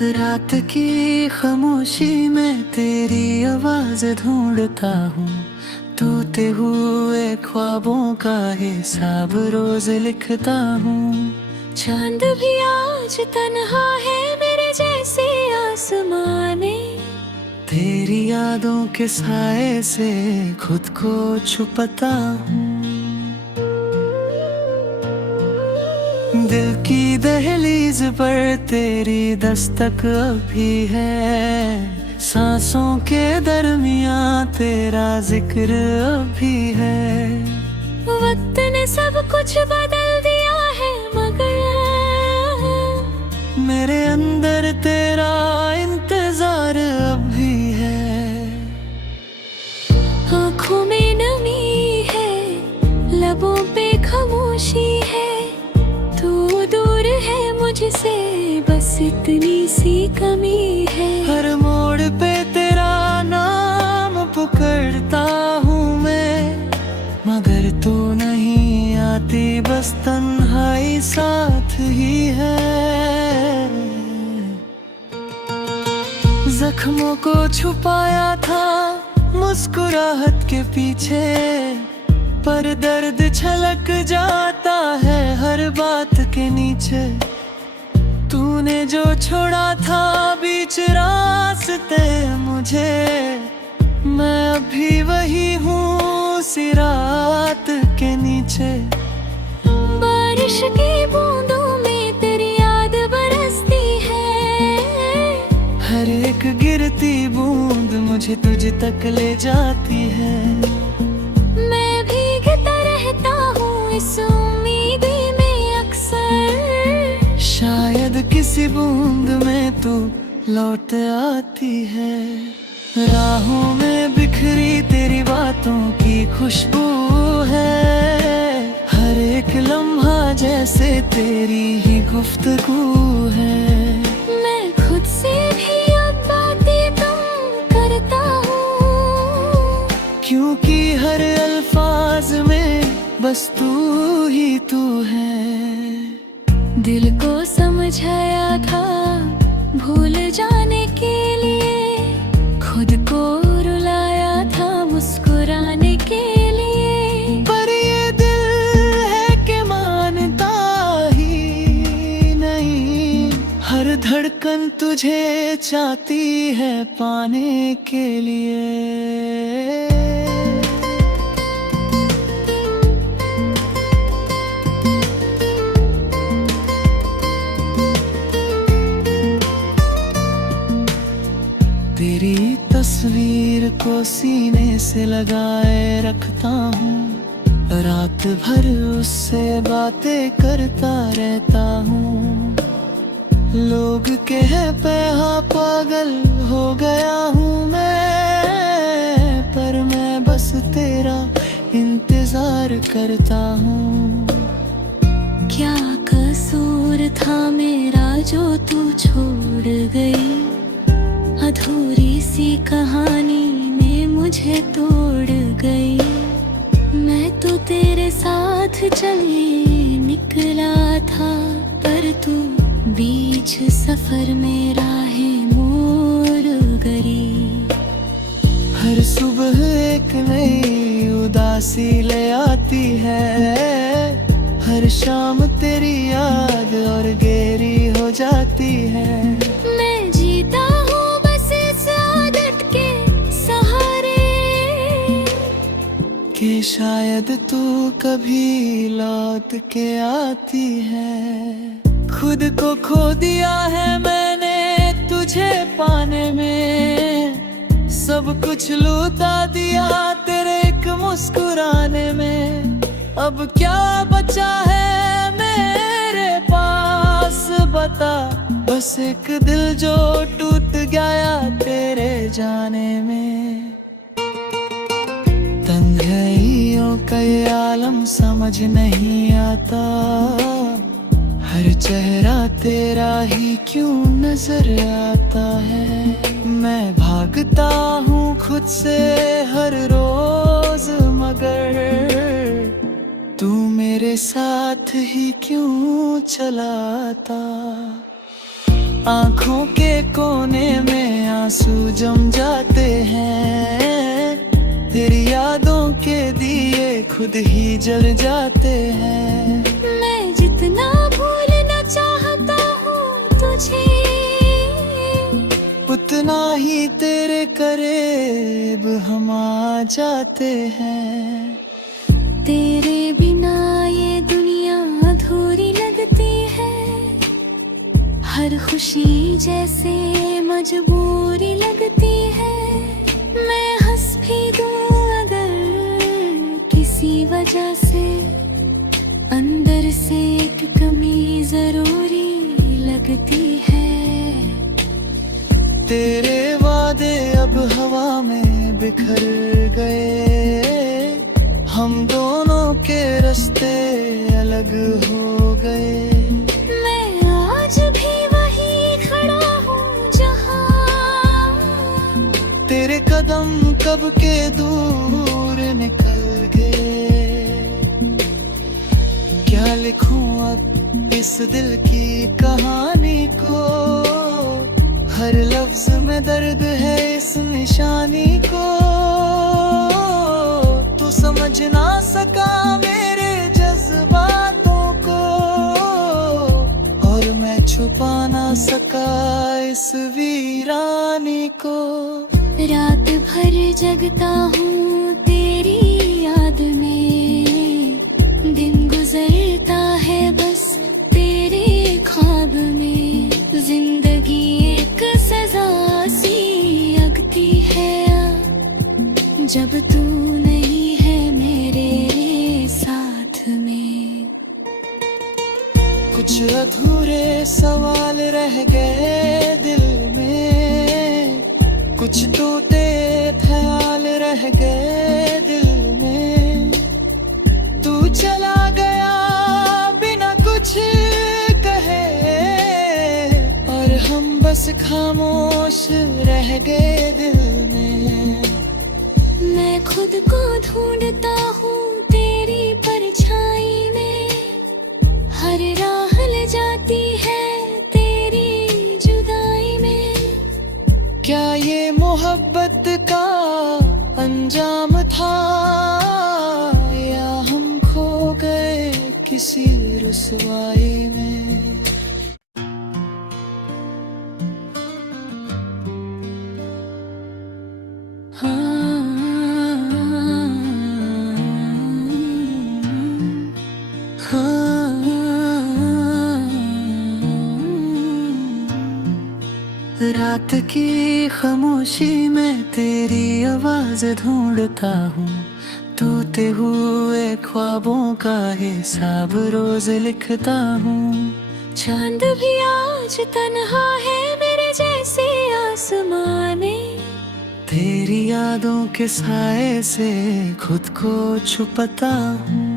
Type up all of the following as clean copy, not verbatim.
रात की खामोशी में तेरी आवाज ढूंढता हूँ। टूटे हुए ख्वाबों का हिसाब रोज लिखता हूँ। चांद भी आज तन्हा है मेरे जैसे आसमाने। तेरी यादों के साए से खुद को छुपाता हूँ। दिल की दहलीज पर तेरी दस्तक अभी है। सांसों के दरमियां तेरा जिक्र अभी है। वक्त ने सब कुछ बदल दिया है मगर मेरे अंदर तेरा इंतजार अभी है। आँखों में नमी है, लबों पे खामोशी है। तू दूर है मुझसे, बस इतनी सी कमी है। हर मोड़ पे तेरा नाम पुकारता हूँ मैं, मगर तू नहीं आती, बस तन्हाई साथ ही है। जख्मों को छुपाया था मुस्कुराहट के पीछे, पर दर्द छलक जाता है हर बात के नीचे। तूने जो छोड़ा था बीच रास्ते मुझे, मैं अभी वही हूँ उसी रात के नीचे। बारिश की बूंदों में तेरी याद बरसती है। हर एक गिरती बूंद मुझे तुझ तक ले जाती है। मैं भीगता रहता हूँ इस उम्मीद में अक्सर, शायद किसी बूंद में तू लौट आती है। राहों में बिखरी तेरी बातों की खुशबू है। हर एक लम्हा जैसे तेरी ही गुफ्तगू है। मैं खुद से भी अब बातें कम करता हूँ, क्योंकि हर अल्फाज में बस तू ही तू है। दिल को समझाया था भूल जाने के लिए, खुद को रुलाया था मुस्कुराने के लिए। पर ये दिल है कि मानता ही नहीं, हर धड़कन तुझे चाहती है पाने के लिए। तेरी तस्वीर को सीने से लगाए रखता हूँ। रात भर उससे बातें करता रहता हूँ। लोग कहते हाँ पागल हो गया हूँ मैं, पर मैं बस तेरा इंतजार करता हूँ। क्या कसूर था मेरा जो तू छोड़ गई, अधूरी सी कहानी में मुझे तोड़ गई। मैं तो तेरे साथ चलने निकला था, पर तू बीच सफर में राहें मोड़ गई। हर सुबह एक नई उदासी ले आती है। हर शाम तेरी याद और गहरी हो जाती है। मैं जीता हूँ बस इस आदत के सहारे, कि शायद तू कभी लौट के आती है। खुद को खो दिया है मैंने तुझे पाने में, सब कुछ लूटा दिया तेरे एक मुस्कुराने में। अब क्या बचा है मेरे पास बता, बस एक दिल जो टूट गया तेरे जाने में। तन्हाइयों का ये आलम समझ नहीं आता, हर चेहरा तेरा ही क्यों नजर आता है। मैं भागता हूँ खुद से हर रोज, मगर तू मेरे साथ ही क्यों चलाता। आंखों के कोने में आंसू जम जाते हैं, तेरी यादों के दिए खुद ही जल जाते हैं। मैं जितना भूलना चाहता हूँ तुझे, उतना ही तेरे करीब हम आ जाते हैं। तेरे बिना ये दुनिया अधूरी लगती है, हर खुशी जैसे मजबूरी लगती है। मैं हंस भी दूं अगर किसी वजह से, अंदर से एक कमी जरूरी लगती है। तेरे वादे अब हवा में बिखर गए, हम दोनों के रास्ते अलग हो गए। मैं आज भी वही खड़ा हूँ जहाँ तेरे कदम कब के दूर निकल गए। क्या लिखूं अब इस दिल की कहानी को, हर लफ्ज में दर्द है इस निशानी को। तू समझ ना सका मेरे जज्बातों को, और मैं छुपा ना सका इस वीरानी को। रात भर जगता हूँ तेरी याद में, दिन गुजरता है बस तेरे ख्वाब में। जिंदगी एक सजा सी लगती है जब तू नहीं है मेरे साथ में। कुछ अधूरे सवाल रह गए दिल में, कुछ टूटे ख्याल रह गए दिल में। तू चला गया बिना कुछ कहे, और हम बस खामोश रह गए दिल में। मैं खुद को ढूंढता हूँ तेरी परछाई में, हर राह ले जाती है तेरी जुदाई में। क्या ये मोहब्बत का अंजाम था, या हम खो गए किसी रुसवाई में। रात की खामोशी में तेरी आवाज ढूंढता हूँ, टूटे हुए ख्वाबों का हिसाब रोज लिखता हूँ। चांद भी आज तन्हा है मेरे जैसे आसमां में, तेरी यादों के साए से खुद को छुपाता हूँ।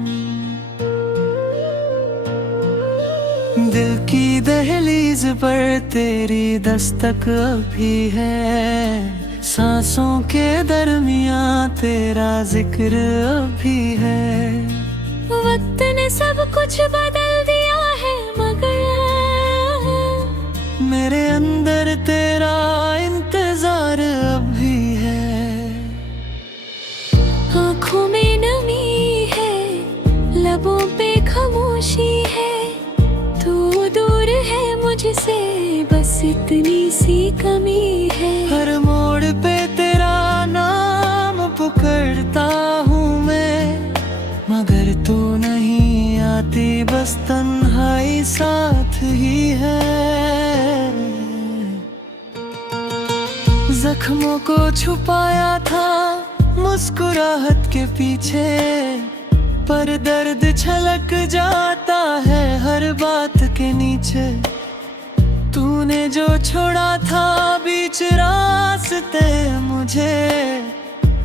दिल की दहलीज पर तेरी दस्तक अभी है, सांसों के दरमियां तेरा जिक्र अभी है। वक्त ने सब कुछ बदल दिया है मगर मेरे अंदर तेरा इंतजार अभी है। आँखों में नमी है, लबों पे खामोशी है। तू दूर है मुझसे बस इतनी सी कमी है। हर मोड़ पे तेरा नाम पुकारता हूँ मैं, मगर तू नहीं आती बस तन्हाई साथ ही है। जख्मों को छुपाया था मुस्कुराहट के पीछे, पर दर्द छलक जाता है हर बात के नीचे। तूने जो छोड़ा था बीच रास्ते मुझे,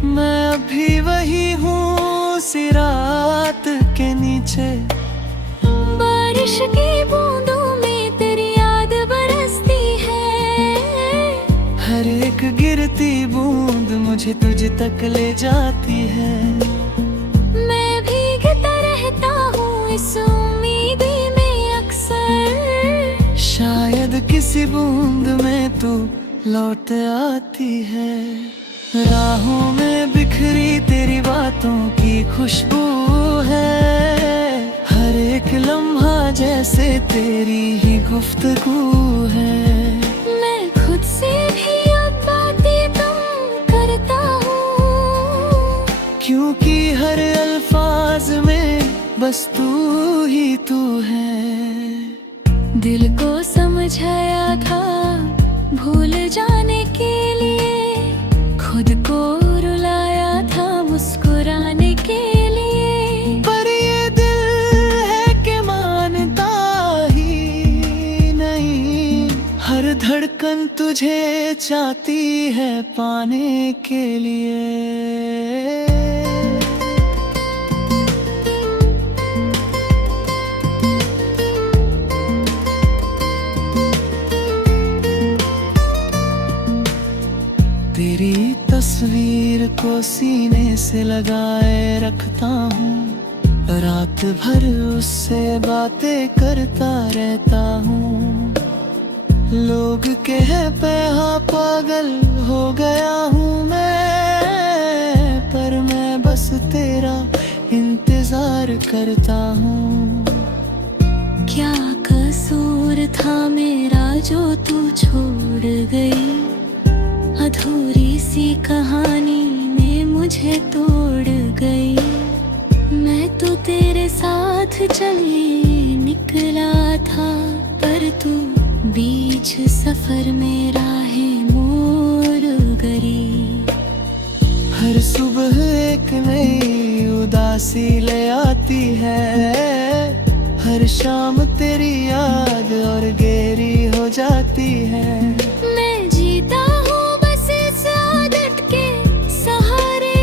मैं अभी वही हूँ उसी रात के नीचे। बारिश की बूंदों में तेरी याद बरसती है, हर एक गिरती बूंद मुझे तुझ तक ले जाती है। मैं भीगता रहता हूँ इस उम्मीद में अक्सर, शायद हर किसी बूंद में तू लौट आती है। राहों में बिखरी तेरी बातों की खुशबू है, हर एक लम्हा जैसे तेरी ही गुफ्तगू है। मैं खुद से भी अब बातें कम करता हूँ, क्योंकि हर अल्फाज में बस तू ही तू है। दिल को समझाया था भूल जाने के लिए, खुद को रुलाया था मुस्कुराने के लिए। पर ये दिल है कि मानता ही नहीं, हर धड़कन तुझे चाहती है पाने के लिए। तेरी तस्वीर को सीने से लगाए रखता हूँ, रात भर उससे बातें करता रहता हूँ। लोग कह पे हाँ पागल हो गया हूँ मैं, पर मैं बस तेरा इंतजार करता हूँ। क्या कसूर था मेरा जो तू छोड़ गई, अधूरी सी कहानी में मुझे तोड़ गई। मैं तो तेरे साथ चलने निकला था, पर तू बीच सफर में राहें मोड़ गई। हर सुबह एक नई उदासी ले आती है, हर शाम तेरी याद और गहरी हो जाती है। मैं जीता हूँ बस इस आदत के सहारे,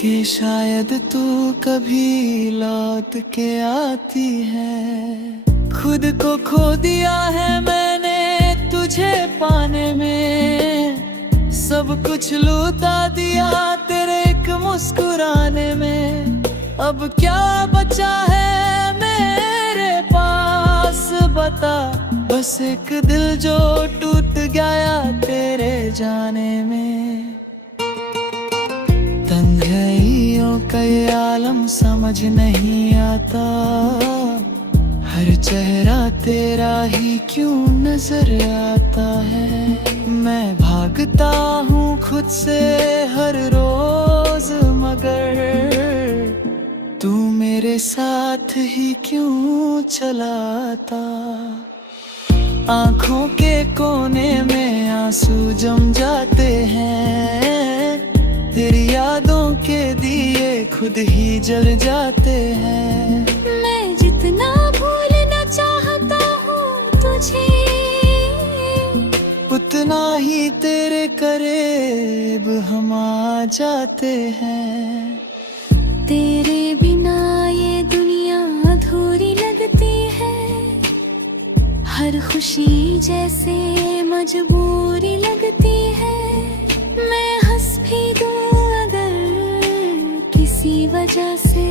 कि शायद तू कभी लौट के आती है। खुद को खो दिया है मैंने तुझे पाने में, सब कुछ लूटा दिया तेरे एक मुस्कुराने में। अब क्या बचा है मेरे पास बता, बस एक दिल जो टूट गया तेरे जाने में। तन्हाइयों का ये आलम समझ नहीं आता, हर चेहरा तेरा ही क्यों नजर आता है। मैं भागता हूँ खुद से हर रोज, मगर तू मेरे साथ ही क्यों चलाता। आँखों के कोने में आंसू जम जाते हैं, तेरी यादों के दिए खुद ही जल जाते हैं। मैं जितना भूलना चाहता हूँ तुझे, उतना ही तेरे करीब हम आ जाते हैं। तेरे बिना ये दुनिया अधूरी लगती है, हर खुशी जैसे मजबूरी लगती है। मैं हंस भी दूँ अगर किसी वजह से,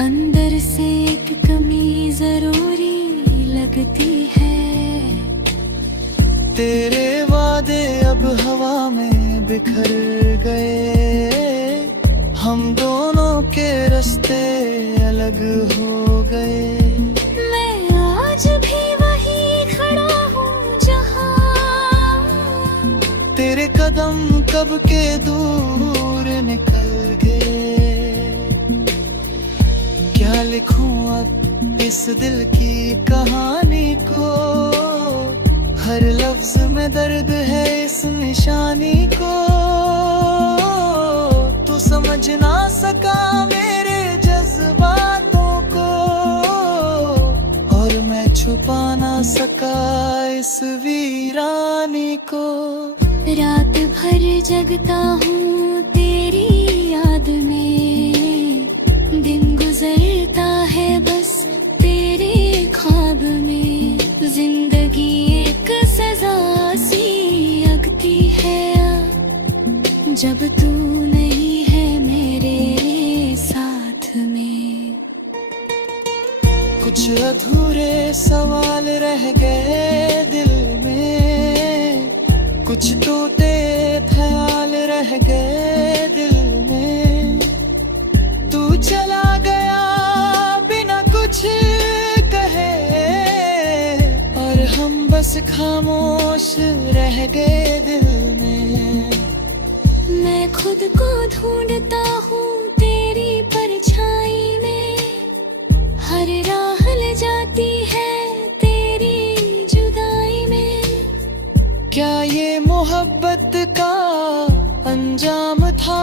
अंदर से एक कमी जरूरी लगती है। तेरे वादे अब हवा में बिखर गए, हम दोनों के रास्ते अलग हो गए। मैं आज भी वहीं खड़ा हूँ जहाँ तेरे कदम कब के दूर निकल गए। क्या लिखूं अब इस दिल की कहानी को, हर लफ्ज में दर्द है इस निशानी को। तू समझ ना सका मेरे जज्बातों को, और मैं छुपा ना सका इस वीरानी को। रात भर जगता हूँ तेरी याद में, दिन गुजरता है बस तेरे ख्वाब में। जिंदगी एक सजा सी लगती है जब तू नहीं है मेरे साथ में। कुछ अधूरे सवाल रह गए दिल में, कुछ टूटे ख्याल रह गए दिल में। तू चला गया बिना कुछ कहे, और हम बस खामोश रह गए दिल में। मैं खुद को ढूंढता हूँ तेरी परछाई में, हर राह ले जाती है तेरी जुदाई में। क्या ये मोहब्बत का अंजाम था,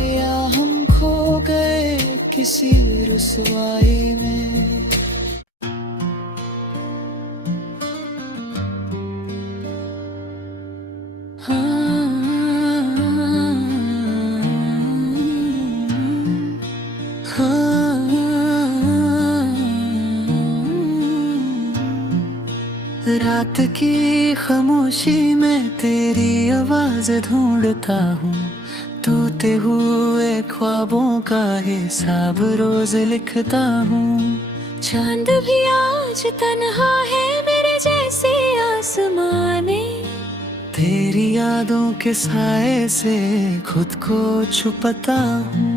या हम खो गए किसी रुसवाई में। रात की खामोशी में तेरी आवाज ढूंढता हूँ, टूटे हुए ख्वाबों का हिसाब रोज लिखता हूँ। चांद भी आज तन्हा है मेरे जैसे आसमाने, तेरी यादों के साए से खुद को छुपाता हूँ।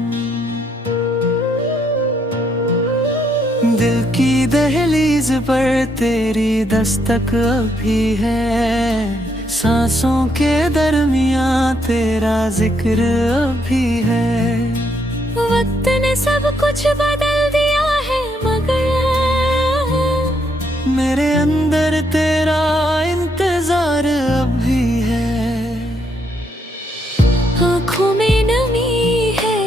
दिल की दहलीज पर तेरी दस्तक अभी है, सांसों के दरमियां तेरा जिक्र अभी है। वक्त ने सब कुछ बदल दिया है, मगर मेरे अंदर तेरा इंतजार अभी है। आँखों में नमी है,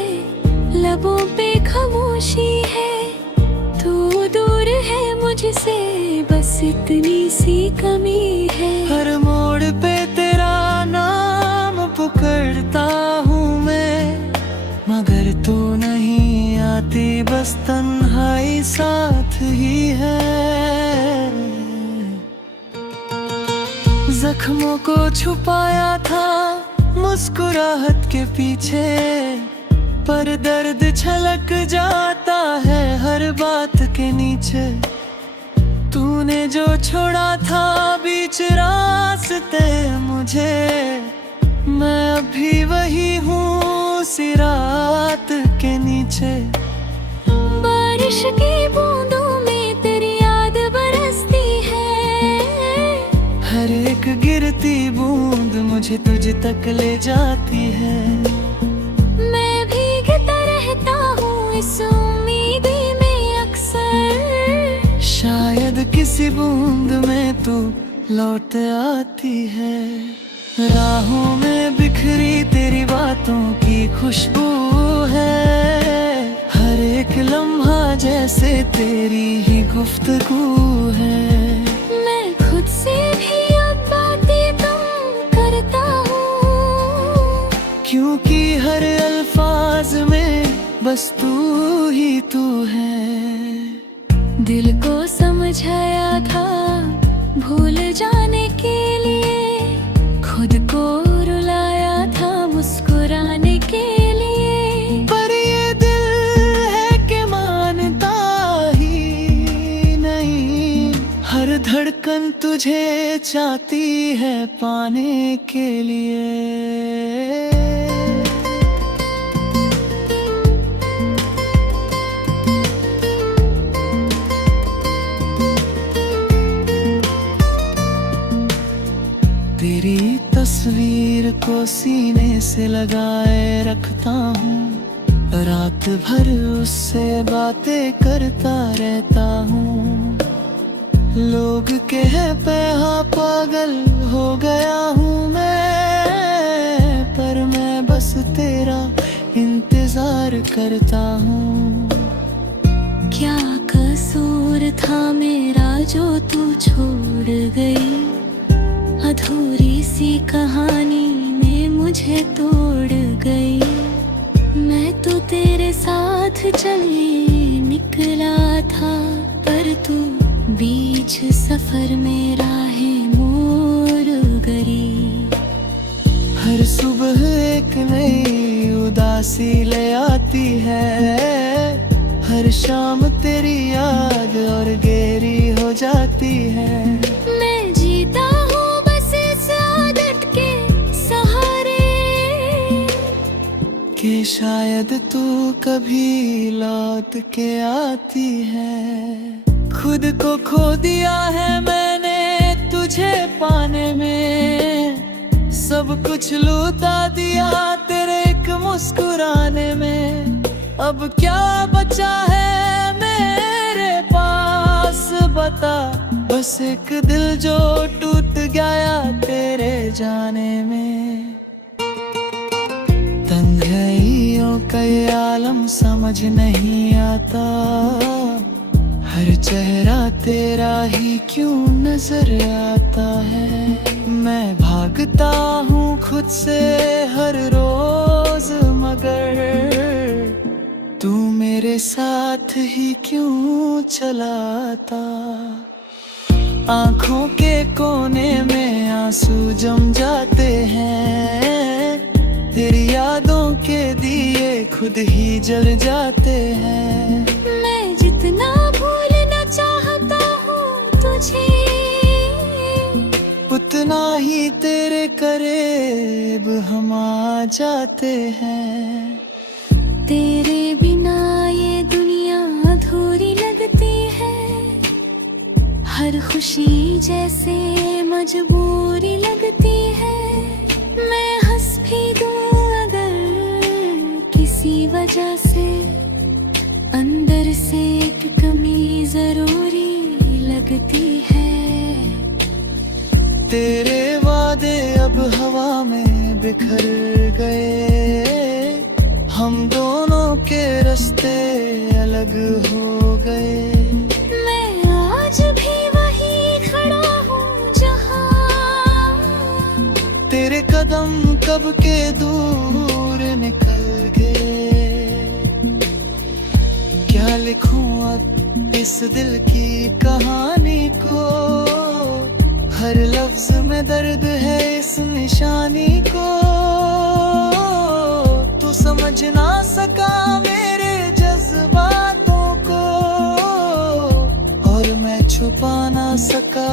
लबों पे खामोशी है, तू दूर है मुझसे बस इतनी सी कमी है। हर मोड़ पे तेरा नाम पुकारता हूँ मैं, मगर तू नहीं आती, बस तन्हाई साथ ही है। जख्मों को छुपाया था मुस्कुराहट के पीछे, पर दर्द छलक जाता है हर बात के नीचे। तूने जो छोड़ा था बीच रास्ते मुझे, मैं अभी वही हूँ उसी रात के नीचे। बारिश की बूंदों में तेरी याद बरसती है, हर एक गिरती बूंद मुझे तुझ तक ले जाती है। मैं भीगता रहता हूँ इस उम्मीदी में अक्सर, शायद किसी बूंद में तू लौट आती है। राहों में बिखरी तेरी बातों की खुशबू है, हर एक लम्हा जैसे तेरी ही गुफ्तगू है। मैं खुद से भी अब बातें कम करता हूँ, क्योंकि हर अल्फाज में बस तू ही तू है। दिल को समझाया था भूल जाने के लिए, खुद को रुलाया था मुस्कुराने के लिए। पर ये दिल है कि मानता ही नहीं, हर धड़कन तुझे चाहती है पाने के लिए। तेरी तस्वीर को सीने से लगाए रखता हूँ, रात भर उससे बातें करता रहता हूँ। लोग कह पे हाँ पागल हो गया हूँ मैं, पर मैं बस तेरा इंतजार करता हूँ। क्या कसूर था मेरा जो तू छोड़ गई, अधूरी सी कहानी में मुझे तोड़ गई। मैं तो तेरे साथ चलने निकला था, पर तू बीच सफर में राहें मोड़ गई। हर सुबह एक नई उदासी ले आती है, हर शाम तेरी याद शायद तू कभी लौट के आती है। खुद को खो दिया है मैंने तुझे पाने में, सब कुछ लूटा दिया तेरे एक मुस्कुराने में। अब क्या बचा है मेरे पास बता, बस एक दिल जो टूट गया तेरे जाने में। तन्हाइयों का ये आलम समझ नहीं आता, हर चेहरा तेरा ही क्यों नजर आता है। मैं भागता हूँ खुद से हर रोज, मगर तू मेरे साथ ही क्यों चलाता। आँखों के कोने में आंसू जम जाते हैं, तेरी यादों के दिए खुद ही जल जाते हैं। मैं जितना भूलना चाहता हूँ तुझे, उतना ही तेरे करीब हम आ जाते हैं। तेरे बिना ये दुनिया अधूरी लगती है, हर खुशी जैसे मजबूरी लगती है। मैं हंस भी दूँ अगर किसी वजह से, अंदर से एक कमी जरूरी लगती है। तेरे वादे अब हवा में बिखर गए, हम दोनों के रास्ते अलग हो गए। मैं आज भी वही खड़ा हूँ जहाँ तेरे कदम कब के दूर निकल गए। क्या लिखूं अब इस दिल की कहानी को, हर लफ्ज में दर्द है इस निशानी को। तू समझ ना सका मेरे जज्बातों को, और मैं छुपा ना सका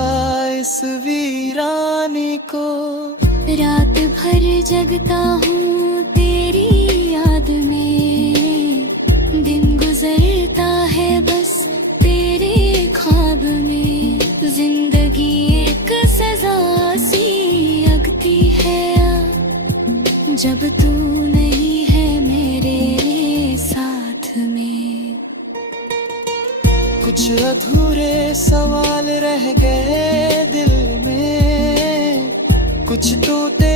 इस वीरानी को। रात भर जगता हूँ तेरी याद में, दिन गुजरता है बस तेरे ख्वाब में। जिंदगी एक सजा सी लगती है जब तू नहीं है मेरे साथ में। कुछ अधूरे सवाल रह गए दिल में, कुछ टूटे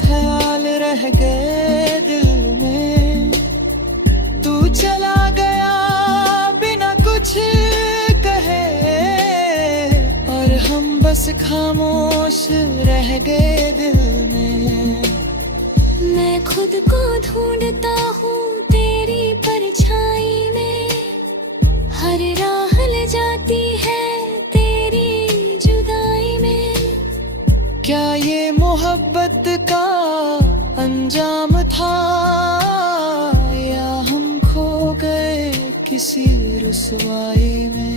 ख्याल रह गए दिल में। तू चला गया बिना कुछ कहे, और हम बस खामोश रह गए दिल में। मैं खुद को ढूंढता हूँ तेरी परछाई में, हर राह ले जाती है तेरी जुदाई में। क्या ये मोहब्बत का अंजाम था, या हम खो गए किसी रुसवाई में।